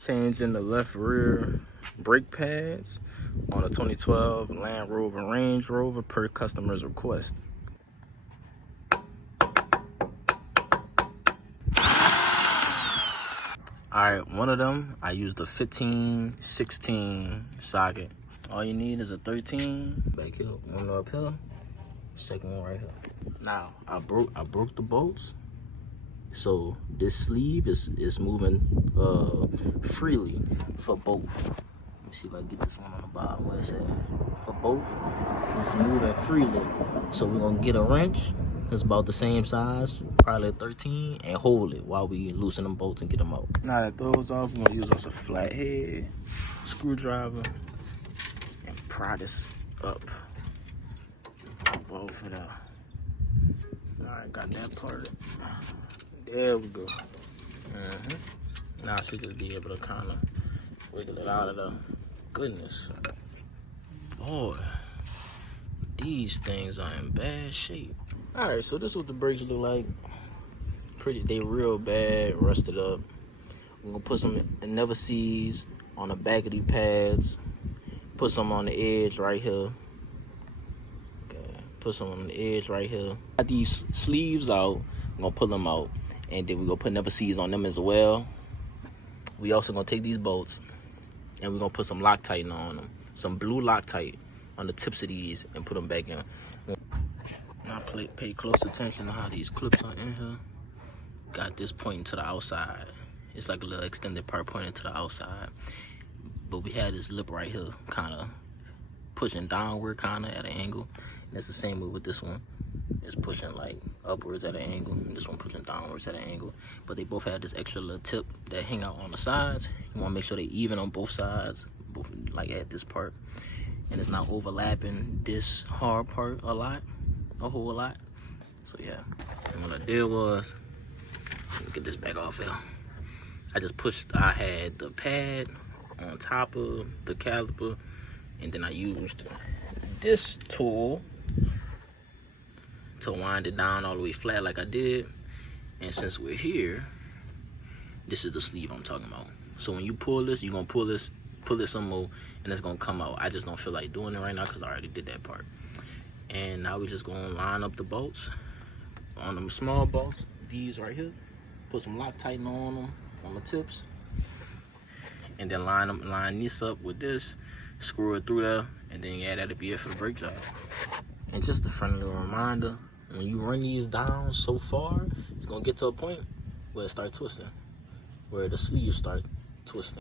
Changing the left rear brake pads on a 2012 Land Rover Range Rover per customer's request. Alright, one of them, I used a 15-16 socket. All you need is a 13. Back here, one up here, second one right here. Now, I broke the bolts. So this sleeve is moving freely for both. Let me see if I can get this one on the bottom. Where it's at. For both, it's moving freely. So we're gonna get a wrench that's about the same size, probably a 13, and hold it while we loosen them bolts and get them out. Now that those off, we're gonna use us a flathead screwdriver and pry this up. Both of them. Alright, got that part. There we go. Now she could be able to kind of wiggle it out of the goodness. Boy, these things are in bad shape. All right, so this is what the brakes look like. They real bad, rusted up. I'm gonna put some never sees on the back of these pads. Put some on the edge right here. Okay, put some on the edge right here. Got these sleeves out. I'm gonna pull them out. And then we're gonna put never sees on them as well. We also gonna take these bolts and we're gonna put some Loctite on them. Some blue Loctite on the tips of these and put them back in. Now pay close attention to how these clips are in here. Got this pointing to the outside. It's like a little extended part pointing to the outside. But we had this lip right here kind of pushing downward kind of at an angle. And it's the same way with this one. It's pushing like upwards at an angle, and this one pushing downwards at an angle. But they both have this extra little tip that hang out on the sides. You want to make sure they even on both sides, both like at this part, and it's not overlapping this hard part a whole lot. So yeah, and what I did was, let me get this back off here. I had the pad on top of the caliper, and then I used this tool to wind it down all the way flat like I did. And since we're here, this is the sleeve I'm talking about. So when you pull this, you're gonna pull this some more, and it's gonna come out. I just don't feel like doing it right now because I already did that part. And now we're just gonna line up the bolts on them small bolts, these right here. Put some Loctite on them on the tips, and then line this up with this, screw it through there, and then yeah, that'll be it for the brake job. And just a friendly reminder, when you run these down so far, it's gonna get to a point where it starts twisting, where the sleeves start twisting.